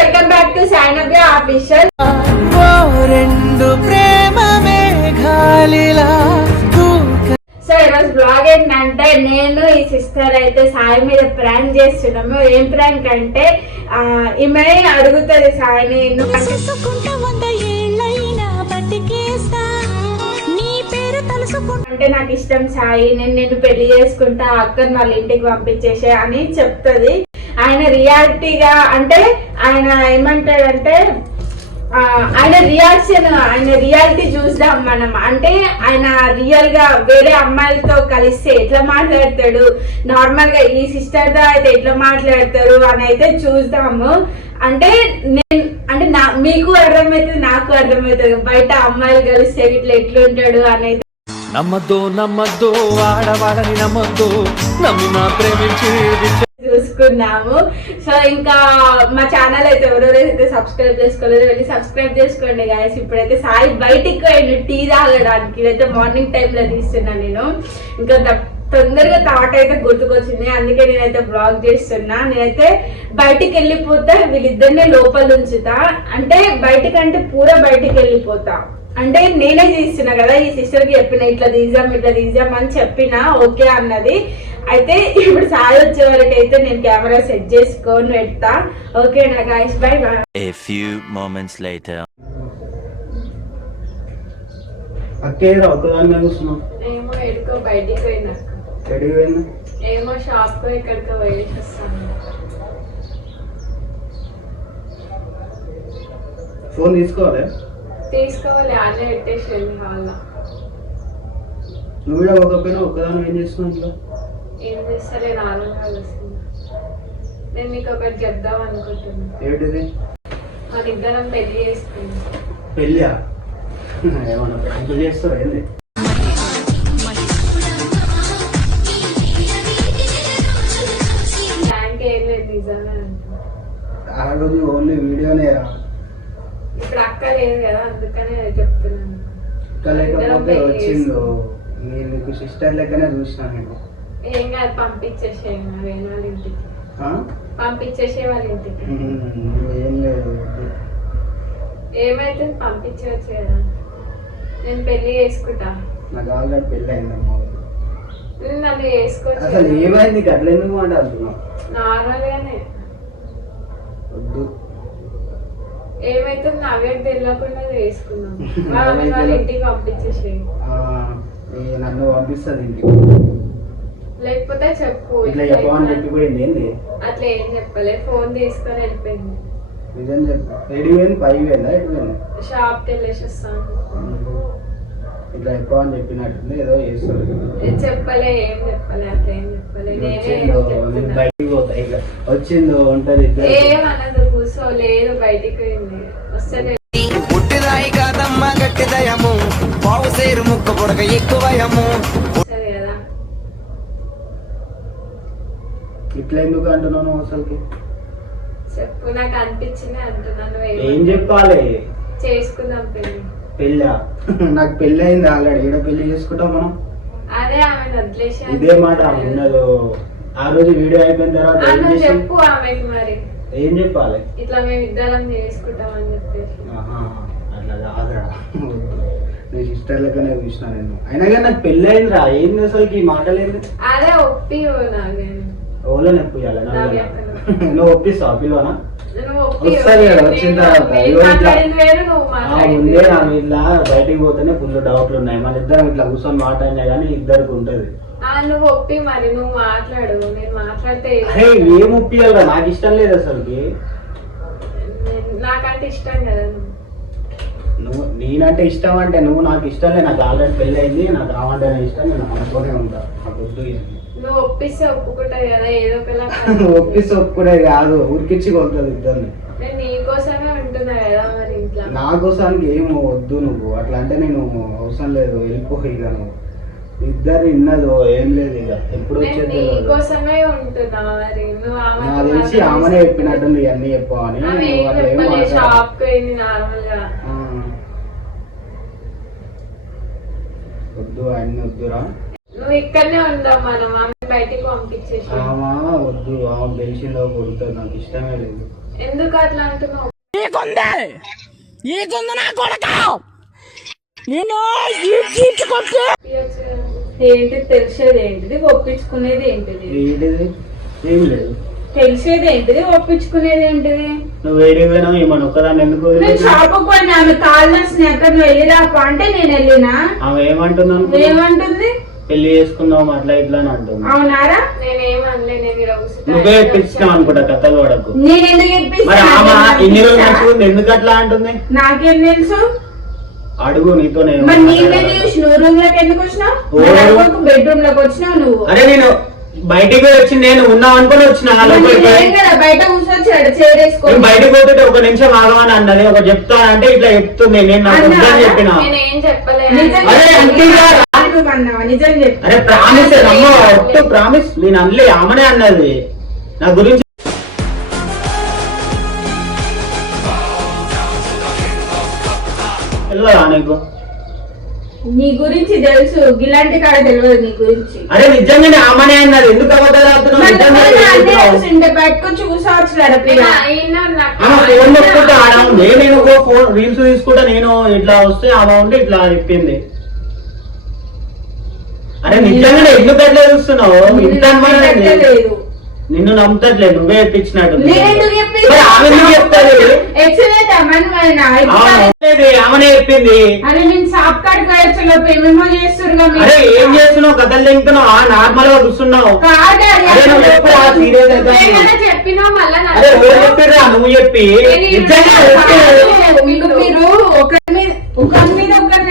Welcome back to Sainavya official. రెండు ప్రేమ మేఘాలిలా so ఈరోజు బ్లాగ్ ఏంటంటే నేను ఈ సిస్టర్ అయితే సాయి మీద ప్రాంక్ చేస్తున్నాము. ఏం ప్రాంక్ అంటే ఆ, ఈమె అడుగుతుంది సాయిని అంటే నాకు ఇష్టం సాయి నేను నిన్ను పెళ్ళి చేసుకుంటా అక్కని వాళ్ళ ఇంటికి పంపించేసే అని చెప్తుంది. ఆయన రియాలిటీగా అంటే ఆయన ఏమంటాడంటే ఆయన రియాక్షన్ ఆయన రియాలిటీ చూద్దాం మనం. అంటే ఆయన రియల్గా వేరే అమ్మాయిలతో కలిస్తే ఎట్లా మాట్లాడతాడు? నార్మల్గా ఈ సిస్టర్తో అయితే ఎట్లా మాట్లాడతారు అని అయితే చూద్దాము. అంటే నేను అంటే నా మీకు అర్థమవుతుంది నాకు అర్థమవుతుంది. బయట అమ్మాయిలు కలిస్తే ఇట్లా ఎట్లుంటాడు అని అయితే నమ్మద్దు నమ్మద్దు ఆడవాడని నమ్మద్దు. నమ్మిన ప్రేమించి చూసుకున్నాము. సో ఇంకా మా ఛానల్ అయితే ఎవరెవరైతే సబ్స్క్రైబ్ చేసుకోలేదు వెళ్ళి సబ్స్క్రైబ్ చేసుకోండి గాయస్ ఇప్పుడైతే సాయి బయటికి పోయిండు టీ తాగడానికి. ఇదైతే మార్నింగ్ టైంలో తీస్తున్నాను నేను. ఇంకా తొందరగా థాట్ అయితే గుర్తుకొచ్చింది. అందుకే నేనైతే బ్లాగ్ చేస్తున్నా. నేనైతే బయటికి వెళ్ళిపోతే వీళ్ళిద్దరిని లోపల ఉంచుతా. అంటే బయటకంటే పూరా బయటికి వెళ్ళిపోతా. అంటే నేనే తీస్తున్నా కదా ఈ సిస్టర్కి చెప్పిన ఇట్లా తీసాం ఇట్లా తీసాం అని చెప్పిన ఓకే అన్నది. అయితే ఇప్పుడు సాయి వచ్చే వరకు అయితే నేను కెమెరా సెట్ చేసుకొని పెడతా ఓకే నా guys bye bye A few moments later. అక్కేరా ఒకదాని కూర్చున్నావు. ఏమో ఎడుకో బయటికి పోయినా ఎడికి పోయింది? ఏమో షాప్ కో ఇక్కడికో పోయేసి వస్తాను ఫోన్ తీసుకోవాలి? తీసుకోవాలి ఆనే పెట్టేసి హాల్ నువ్వు కూడా ఒక పైన ఒకదాని ఏం చేస్తున్నావు ఇంట్లో? ఏం చేస్తారే? నాలుగు వస్తుంది నేను నీకు ఒకటి చెప్దాం అనుకుంటున్నా. ఏంటిది? మన ఇద్దరం పెళ్ళి చేసుకుందాం పెళ్ళా? ఏమన్నా ప్రాంకులు చేస్తారా ఏంది? బ్యాంక్ ఏం లేదు నిజమే అంటున్నా. ఓన్లీ వీడియోనే రా. ఇప్పుడు అక్క లేదు కదా అందుకనే చెప్తున్నాను. ఇంకా లేకపోతే వచ్చిందో నేను నీకు సిస్టర్ లెక్కనే చూసినా నేను. ఏం కాదు పంపించేసే వాళ్ళ ఇంటికి? పంపించేసే వాళ్ళ ఇంటికి. ఏం లేదు. ఏమైతే పంపించవచ్చు కదా నేను పెళ్ళి చేసుకుంటా. నాకు ఆల్రెడీ పెళ్ళి అయిందమ్మా నేను నన్ను చేసుకోవచ్చు అసలు. ఏమైంది? అట్లా ఎందుకు మాట్లాడుతున్నావు? వద్దు. ఏమైతే నవ్వేది తెలియకుండా చేసుకున్నాం వాళ్ళ ఇంటికి పంపించేసే నన్ను పంపిస్తుంది ఇంటికి. లేకపోతే చెప్పు. ఇట్లా చెప్పమని. చెప్పిపోయింది ఏంది? అట్లా ఏం చెప్పలే. ఫోన్ తీసుకొని వెళ్ళిపోయింది. నిజం చెప్పు. ఎడికి పోయింది పైకి ఎటు షాప్కి వెళ్ళేసి వస్తాను ఇట్లా చెప్పమని చెప్పినట్టుంది ఏదో చేస్తుంది నేను చెప్పలే ఏం చెప్పలే అట్లా ఏం చెప్పలే. నేనే బయటికి పోతా వచ్చిందో ఉంటది ఏమన్నది కూర్చో లేదు బయటికి పోయింది. వస్తే పుట్టిదాయి కాదమ్మ గట్టిదయము పావు సేరు ముక్క పొడక ఎక్కువయము వస్తుంది కదా ఇట్లా ఎందుకు అంటున్నావు నువ్వు అసలుకి? చెప్పు నాకు అనిపించింది అంటున్నాను. ఏం చెప్పాలి? చేసుకుందాం పెళ్ళి పెళ్ళా? నాకు పెళ్ళి అయింది ఆల్రెడీ. ఈడ పెళ్ళి చేసుకుంటాం మనం. అదే ఆమె వదిలేసి ఇదే మాట ఉన్నదో ఆ రోజు వీడియో అయిపోయిన తర్వాత ఏం చేసాం? చెప్పు ఆమెకి మరి. ఏం చెప్పాలి? ఇట్లా మేము ఇద్దరం చేసుకుంటాం అని చెప్పేసి. ఆహా, అట్లా కాదురా. నీ సిస్టర్ లెక్కనే చూసిన నేను. అయినా కానీ నాకు పెళ్ళి అయిందిరా ఏంది అసలుకి ఈ మాటలేంది? అదే ఒప్పి నాకు ఓలో నెప్పియాలి నవ్య. నువ్వు ఒప్పిస్తావు పిల్లనా? కదా, వచ్చిన తర్వాత. నేను ఇగో ఇట్లా- బయటికి పోతేనే ఫుల్ డౌట్లు ఉన్నాయి. మన ఇద్దరం ఇట్లా కూర్చొని మాట్లాడినా కానీ ఇద్దరికి ఉంటది. నువ్వు ఒప్పి మరి నువ్వు మాట్లాడు నేను మాట్లాడితే ఏం ఒప్పియాలరా నాకు ఇష్టం లేదు అసలుకి. నేను- నాకంటే ఇష్టం కదా నువ్వు. నేనంటే ఇష్టం అంటే నువ్వు నాకు ఇష్టం లేదు. నాకు ఆల్రెడీ పెళ్ళి అయింది నాకు కావాలంటే ఇష్టం నేను అనుకోనే ఉంటా. నాకు వద్దు. నువ్వు ఒప్పిస్తే ఒప్పుకుంటావు కదా ఏదో ఒకలా ఒప్పిస్తే ఒప్పుకునేది కాదు ఉరికిచ్చి కొడుతుంది ఇద్దరిని. నేను నీ కోసమే ఉంటున్నా కదా మరి ఇంట్లో. నా కోసానికి ఏం వద్దు నువ్వు అట్లా అంటే నేను అవసరం లేదు వెళ్ళిపో ఇక నువ్వు. ఇద్దరు ఇన్నదో ఏం లేదు ఇక ఎప్పుడు నేను వచ్చేది నీ తెలియదు. కోసమే ఉంటున్నా మరి నువ్వు ఆమె నాకు తెలిసి ఆమెనే చెప్పినట్టుంది ఇవన్నీ చెప్పని ఆమె ఏం అట్లా ఏం చెప్పలే మాట్లాడదు. షాప్ పోయింది నార్మల్గా ఆ. వద్దు అన్ని వద్దురా. నువ్వు ఇక్కడనే ఉందాం మనం ఆమె బయటికి పంపించేసి. ఆమె వద్దు ఆమె తెలిసిందో కొడుతుంది నాకు ఇష్టమే లేదు. ఎందుకు అట్లా అంటున్నావు? ఏంటి తెలిసేది ఏంటిది? ఒప్పించుకునేది ఏంటిది? ఏంటిది? ఏం లేదు. తెలిసేది ఏంటిది? ఒప్పించుకునేది ఏంటిది? నువ్వు వేడి ఒక్కదాన్ని ఎందుకు నేను? షాపుకి పోయినా ఆమె కాళ్ళు నచ్చినాయి అక్కడ నువ్వు వెళ్ళి రాపా అంటే నేను వెళ్ళినా? ఆమె ఏమంటున్నాను ఏమంటుంది? పెళ్ళి చేసుకుందాం అట్లా ఇట్లా అని అంటుంది. అవునారా? నువ్వే ఇప్పించినావు అనుకుంటా కథలు నేను ఎందుకు మరి ఆమె ఇన్ని రోజులు ఉంది, ఎందుకు అట్లా అంటుంది? నాకేం తెలుసు? అడుగు నీతోనే మరి నీవే చూసి నువ్వు రూమ్లోకి ఎందుకు వచ్చినావు? ఓ. బెడ్రూమ్లోకి వచ్చినావు నువ్వు. అరే నేను బయటికి పోయి వచ్చి నేను ఉన్నావు అనుకుని వచ్చిన ఆ మరి లోపలికి. నేనేం కదా బయట కూర్చొచ్చాడు చేరేసుకో నేను బయటకు పోతుంటే ఒక నిమిషం ఆగమని అన్నది ఒక చెప్తానంటే ఇట్లా చెప్తుంది నేను నాకు అన్నా? వద్దని చెప్పిన. అరే? నువ్వు అన్నావా? నిజం చెప్పు. అరే ప్రామిస్ నమ్మ ఒట్టు ప్రామిస్. నేను అనలే ఆమెనే అన్నది. నా గురించి తెలియదా నీకు? నీ గురించి తెలుసు. గిలాంటి కాడ తెలియదు నీ గురించి. అరే నిజంగానే ఆమెనే అన్నది. ఎందుకు అబద్ధాలు బయటకు చూసవచ్చు ఫోన్ నేను ఒక ఫోన్ రీల్స్ తీసుకుంటా. నేను ఇట్లా వస్తే ఆమె ఉండి ఇట్లా చెప్పింది. అరే నిజంగానే ఎందుకు అట్లా చూస్తున్నావు. నిన్ను నమ్ముతట్లేదు నువ్వే ఇప్పించినట్టు చెప్పేది? ఆమెనే అరే నేను షాప్ ఏమేమో. అరే ఏం చేస్తున్నావు? కథలు తింటున్నావు నార్మల్గా కూర్చున్నావు నువ్వు చెప్పి నిజంగా మీరు ఒకరి మీద ఒకరి మీద ఒకరు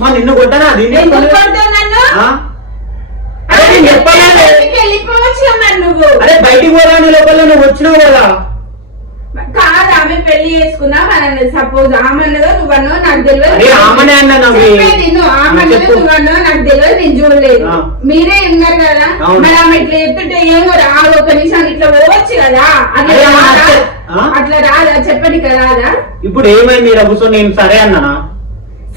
మా నిన్ను కొట్టనా? అరే నేను అరే బయటికి పోరాని లోపల నువ్వు వచ్చినావు కదా. కాదు ఆమె పెళ్ళి చేసుకున్నా మన సపోజ్ ఆమె అన్నదో నువ్వు అన్నదో నాకు తెలియదు. ఆమెనే అన్నా నవ్వి. చెప్పేది నువ్వు ఆమె అన్నదో చెప్పు. నువ్వు అన్నదో నాకు తెలియదు నేను చూడలేదు. మీరే ఉన్నారు కదా. మరి ఆమె ఇట్లా చెప్తుంటే ఏమో రాదు ఒక నిమిషం ఇట్లా పోవచ్చు కదా. అట్లా రాదా? చెప్పండి కదా రాదా? ఇప్పుడు ఏమైంది? కూర్చొని నేను సరే అన్నానా?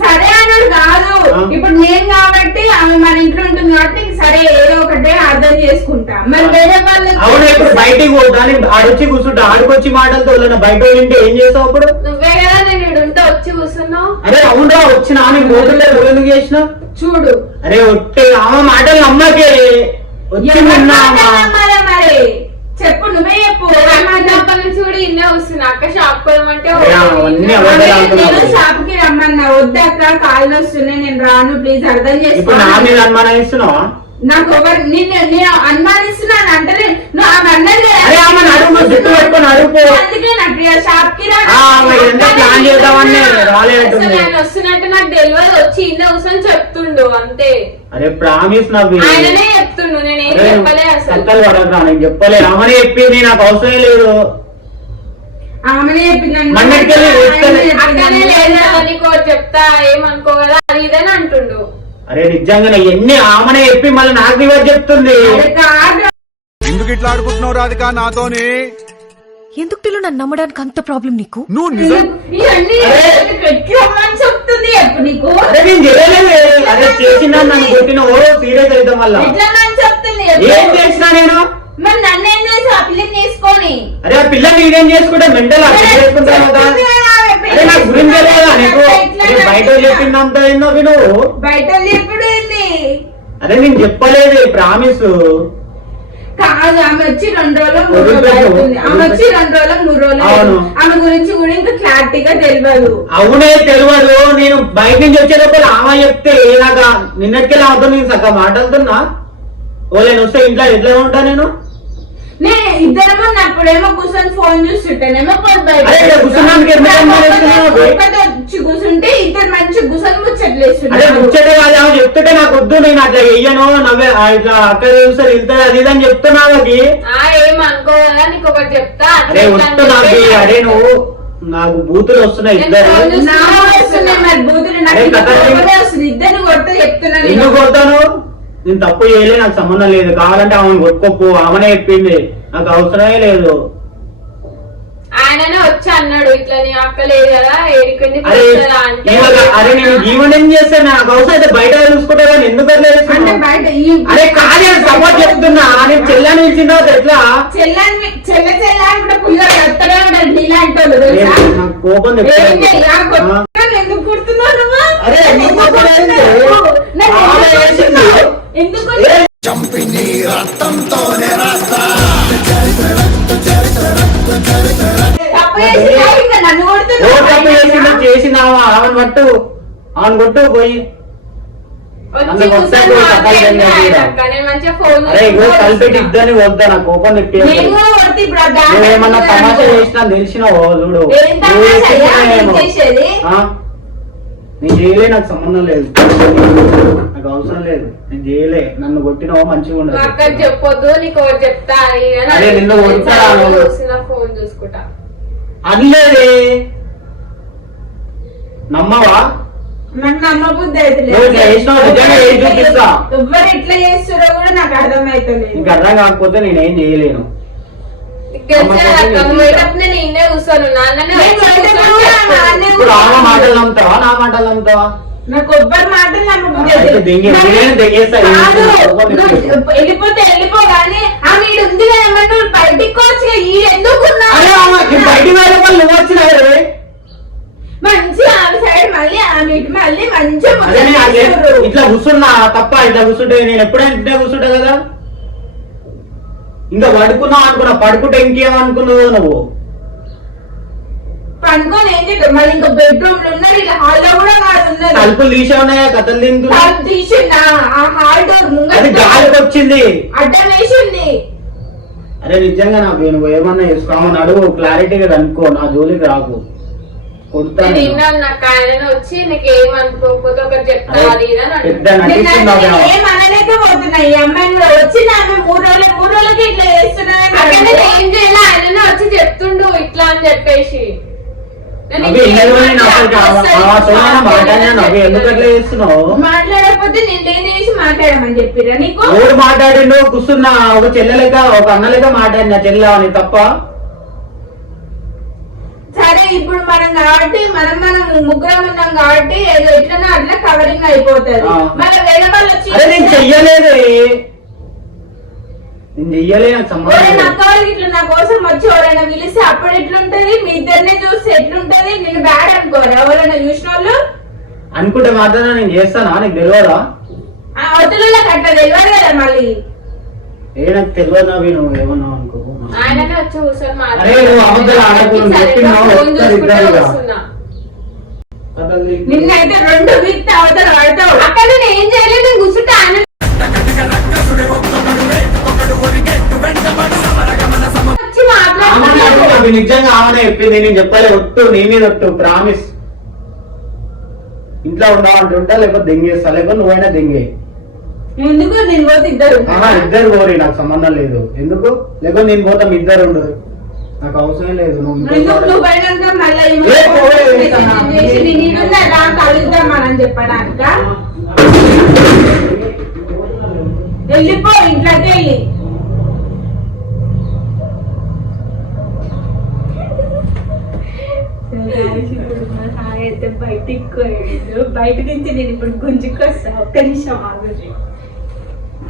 సరే అన్నాడు కాదు. ఇప్పుడు నేను కాబట్టి ఆమె మన ఇంట్లో ఉంటుంది కాబట్టి సరే ఏదో ఒకటే అర్థం చేసుకుంటా. మరి వేరే వాళ్ళకి అవును ఇప్పుడు బయటికి పోతాను ఆడొచ్చి కూర్చుంటా ఆడికొచ్చి మాటలతో బయట ఉంటే ఏం చేసావు అప్పుడు? నువ్వే కదా నేను ఉంటే వచ్చి కూర్చున్నావు. అరే అవునరా వచ్చిన పోతుంటే నువ్వు ఎందుకు చేసినావు చూడు. అరే ఒట్టే ఆమె మాటలు నమ్మకే. వచ్చి మరి? చెప్పు నువ్వే చెప్పు. నుంచి కూడా ఇన్నే వస్తున్నా. అక్క షాప్ ఆడుతున్నావు. షాప్కి రమ్మన్నా. వద్దక్క కాళ్ళు వస్తున్నాయి. నేను రాను. ప్లీజ్ అర్థం చేసుకో. నాకు ఎవరు నిన్ను నేను అనుమానిస్తున్నాను అంటే నువ్వు ఆమె అన్నది అందుకే నాకు షాప్కి రా. ఆ, మరి ఎంత ప్లాన్ చేద్దామని రాలేదంటుంది ఆయన వస్తున్నట్టు నాకు తెలియదు. వచ్చి ఇన్న కూర్చొని చెప్తుండు. అంతే. అరే ప్రామిస్ నవ్వి చెప్పలే అసలు. పడకరా నేను చెప్పలే. ఆమెనే చెప్పింది నాకు అవసరం లేదు. ఆమెనే చెప్పింది మన్నటికెళ్ళి చెప్తానే. అక్కనే లేదా నీకు ఒకటి చెప్తా ఏమనుకో కదా అది ఇదని అంటుండు. అరే నిజంగానే ఎన్ని ఆమెనే చెప్పి మళ్ళీ నాకు రివర్స్ చెప్తుంది. కాదు. ఎందుకు ఇట్లా ఆడుకుంటున్నావు రాధిక నాతోని? ఎందుకు నన్ను నమ్మడానికి అంత ప్రాబ్లం నీకు? నువ్వు నిజం ఇవన్నీ చెప్తుంది ఎప్పుడు నీకు? అరే నేను చేయలేదు. అరే చేసిన నన్ను కొట్టిన ఓ సీరియస్ అయితే మళ్ళా. ఎట్లా అమ్మని చెప్తుంది ఏం చేసినా నేను? మరి నన్ను ఏం చేసి ఆ పిల్లని తీసుకొని? అరే ఆ పిల్ల నేనేం చేసుకుంటా? మెంటల్ చేసుకుంటాను కదా. అరే నాకు గురించి తెలియదా నీకు? బయట చెప్పిందంత ఏందో నువ్వు బయట ఏంది? అరే నేను చెప్పలేదు ప్రామిస్. కాదు ఆమె వచ్చి రెండు రోజులు మూడు రోజులు. అవుతుంది. ఆమె వచ్చి రెండు రోజులు మూడు రోజులు. అవుతుంది. ఆమె గురించి కూడా ఇంకా క్లారిటీగా తెలియదు. అవునే తెలియదు. నేను బయట నుంచి వచ్చేటప్పుడు ఆమె చెప్తే నాకు నిన్నటికెళ్ళి నేను సగం మాట్లాడుతున్నా ఓ నేను వస్తే ఇంట్లో ఎట్లా ఉంటా నేను? నేను ఇద్దరం ఉన్నప్పుడేమో కూర్చొని ఫోన్ చూస్తుంటేనేమో వచ్చి కూర్చుంటే ఇద్దరు మంచి కూర్చొని అదే ముచ్చట్లేస్తున్నారు ముచ్చటే కాదు ఆమె చెప్తుంటే నాకు వద్దు నేను అట్లా వెయ్యను నవ్వే ఆ ఇట్లా అక్కడ చూస్తే వెళ్తాది అది అని చెప్తున్నా ఆ ఏమనుకో నీకు ఒకటి చెప్తా అరే ఇట్లా అని వస్తు నాకు చెప్పేసి అరే నువ్వు నాకు బూతులు వస్తున్నాయి నేను ఇద్దరు. ఇద్దరిని కొడితే చెప్తున్నాను నేను. ఎందుకు కొడతాను నేను తప్పు చేయలే నాకు సంబంధం లేదు. కావాలంటే ఆమెను కొట్టుకోపు. ఆమెనే చెప్పింది. నాకు అవసరమే లేదు. ఆయననే వచ్చి వచ్చి అన్నాడు ఇట్లా నీ అక్క లేదు కదా ఏడికండి అరే నేను ఈవెంట్ ఏం చేస్తాను నాకు అవసరం అయితే బయట చూసుకుంటా కానీ ఎందుకు అరే కాదే సపోర్ట్ చెప్తున్నా. నేను చెల్లని పిలిచిన తర్వాత ఎట్లా? చెల్లని చెల్ల చెల్ల అని కూడా పుల్ల ఎత్తనే ఉంటారు నీలాంటి వాళ్ళు తెలుసా? నేను- నాకు కోపం ఎందుకు కుడుతున్నావు? అరే, నీ ఎందుకు కోపం ఏంటి? కుడుతున్నావు? నన్ను ఆమె ఎందుకు కొడుతున్నావు చేసినావా? ఆమెను పట్టు ఆమెను కొట్టు పోయి. ఇద్దరిని వద్దా? నా కోపం నువ్వేమన్నా తమాషా. చేసినా తెలిసినావో? చూడు. నేను చేయలే నాకు సంబంధం లేదు. నాకు అవసరం లేదు. నేను చేయలే. నన్ను కొట్టినవో మంచిగా ఉండదు మా అక్కకి చెప్పొద్దు నీకు ఒకటి చెప్తా అరే, నిన్ను ఫోన్ చూసుకుంటా. అనలేదే. నమ్మవా? నాకు నమ్మబుద్ధి అయితే ఇట్లా చేస్తారో కూడా నాకు అర్థమైతలేదు. నీకు అర్థం కాకపోతే నేనేం చేయలేను. ఇప్పుడు ఆమె మాటలు నమ్ముతావా? నా మాటలు నమ్ముతావా? నాకు మాటలు వెళ్ళిపోతే వెళ్ళిపో కానీ ఆమె ఉంది కదా బయటికి వచ్చి ఎందుకు బయటికి నువ్వు ఆమె సైడ్ మళ్ళీ ఆమె మళ్ళీ మంచిగా ఇట్లా కూర్చున్నా తప్ప ఇట్లా కూర్చుంటే నేను ఎప్పుడైనా ఇట్లా కూర్చుంటా కదా? ఇంకా పడుకున్నావు అనుకున్నా పడుకుంటే ఇంకేమనుకున్నావు నువ్వు? పనుకొని ఏం మళ్ళీ ఇంకా బెడ్రూమ్లో ఉన్నారు ఇలా హాల్లో కూడా తలుపులు తీసే ఉన్నాయా? కథలు తింటున్నా? తలుపు తీసిందా ఆ హాల్ డోర్ అది ముంగట గాలికి వచ్చింది. అడ్డం వేసింది. అరే నిజంగా నాకు నువ్వు ఏమన్నా చేసుకోమని అడుగు క్లారిటీగా కనుక్కో నా జోలికి రాకు. వచ్చి నీకు ఏమనుకోకపోతే ఒకటి చెప్తా అరే, అది ఇది అని అన్నాడు. పెద్ద నిన్న నటిస్తున్నావు నేను కదా. ఏం అనలేకపోతున్నా ఈ అమ్మాయిని కూడా వచ్చింది ఆమె మూడు రోజులు మూడు రోజులకి ఇట్లా ఏం చేయాలి? ఆయననే వచ్చి చెప్తుండు ఇట్లా అని చెప్పేసి. మాట్లాడకపోతే నేను ఏం చేసి మాట్లాడమని చెప్పిరా నీకు? మాట్లాడిండు కూర్చున్నా ఒక చెల్లెలక ఒక అన్నలక మాట్లాడిన తప్ప. సరే ఇప్పుడు మనం కాబట్టి మనం మనం ముగ్గురం ఉన్నాం కాబట్టి ఏదో ఎట్లనో అట్లా కవరింగ్ అయిపోతుంది. మళ్ళీ వేరే వాళ్ళు వచ్చి నేను చెయ్యలేదే. ఇట్లా నా కోసం వచ్చి ఎవరైనా పిలిస్తే అప్పుడు ఎట్లుంటది? మీ ఇద్దరిని చూస్తే ఎట్లుంటది? నేను బ్యాడ్ అనుకోరు? ఎవరైనా చూసిన వాళ్ళు అనుకుంటే మాత్రం నేను చేస్తానా? నీకు తెలియదా ఆ అవతలకి అట్లా తెలియదు కదా మళ్ళీ. ఏ నాకు తెలియదు ఏమన్నా ఆయననే వచ్చి కూర్చొని. నిన్నైతే రెండు వీక్ అవతల పడతావు అక్కడ నేను ఏం చేయలేదు నేను కూర్చుంటే ఆయన నిజంగా ఆమెనే చెప్పింది నేను చెప్పలే ఒట్టు నీ మీద ఒట్టు ప్రామిస్. ఇంట్లో ఉండవంటే ఉంటా లేకపోతే దెంగేస్తా లేకపోతే నువ్వైనా దెంగే. ఎందుకు నేను పోతే ఇద్దరు? ఇద్దరు కోరి నాకు సంబంధం లేదు. ఎందుకు? లేకపోతే నేను పోతాం ఇద్దరు ఉండదు. నాకు అవసరం లేదు నువ్వు ఇంట్లో ఎందుకు ఉండాలి. నువ్వు పోయినాక మళ్ళీ ఏ పోలే, వేస్తానా? చేసి నేను ఈడున్నా రా కలుద్దాం మనం చెప్పడానిక వెళ్ళిపో ఇంట్లోకి వెళ్ళి. అయితే బయటికి బయట నుంచి నేను ఇప్పుడు గుంజుకొస్తా. ఒక్క నిమిషం ఆగుది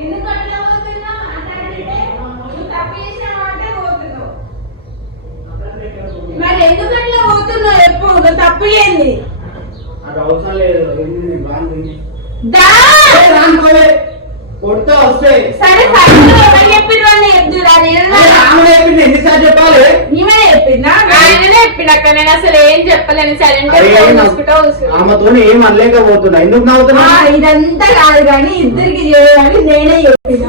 ఎందుకు అట్లా పోతున్నావు? మాట్లాడితే నువ్వు తప్పు చేసినావంటే పోతున్నావు. మరి ఎందుకు అట్లా పోతున్నావు ఎప్పుడు నువ్వు తప్పు ఏంది నాకు అవసరం లేదు ఏంది నేను రాను దీన్ని. దా ఏ, రాను పోలే. కొడతా వస్తే సరే ఫస్ట్ ఎవరు చెప్పిర్రు అని చెప్తురా నేను అరే, ఆమె చెప్పింది ఎన్నిసార్లు చెప్పాలి ఈమె చెప్పిందా నేను అసలు ఏం చెప్పలేను. సైలెంట్ ఆమెతో ఏం అనలేకపోతున్నా. ఎందుకు నవ్వుతున్నా ఇదంతా కాదు కానీ ఇద్దరికి చేయాలని నేనే చెప్పిన.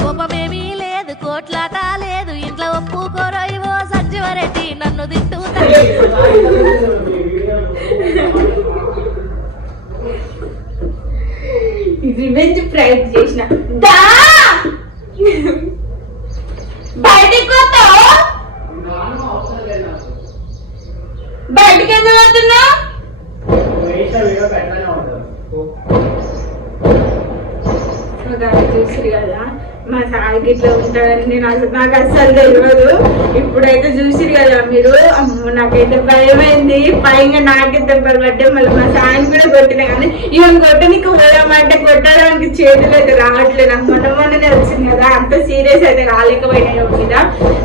కోపమేమీ లేదు కోట్లాట లేదు. ఇంట్లో ఒప్పుకోరో ఇవో సంజీవరెడ్డి నన్ను తిట్టు రివెంజ్ ఫ్రైడ్ చేసిన. దా బయటికి పోతావు బయటికి ఎందుకు పోతున్నావు సో గాయ చూసిరు కదా ఇట్లా ఉంటాడని నేను అసలు నాకు అస్సలు తెలియదు ఇప్పుడైతే చూసిరు కదా మీరు. అమ్మో నాకైతే భయమైంది. పైగా నాకే దెబ్బలు పట్టే మళ్ళీ మా సాయం కూడా కొట్టిన కానీ ఇవన్న కొట్ట నీకు పోదామంటే కొట్టడానికి చేతులు అయితే రావట్లేదు. నాకు మొన్న మొన్ననే వచ్చింది కదా అంత సీరియస్ అయితే కాలేకపోయినాయి మీద.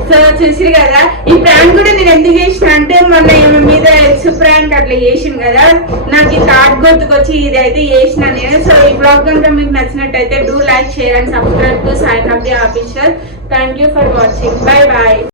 సో చూసిరు కదా ఈ ప్రాంక్ కూడా నేను ఎందుకు చేసిన అంటే మొన్న ఈమె మీద ఎక్స్ ప్రాంక్ అట్లా చేసింది కదా. నాకు ఈ థాట్ గుర్తుకొచ్చి ఇది అయితే చేసిన నేను. సో ఈ బ్లాగ్ కనుక మీకు నచ్చినట్టయితే do like share and subscribe to సాయంత్రం the official. Thank you for watching. Bye bye.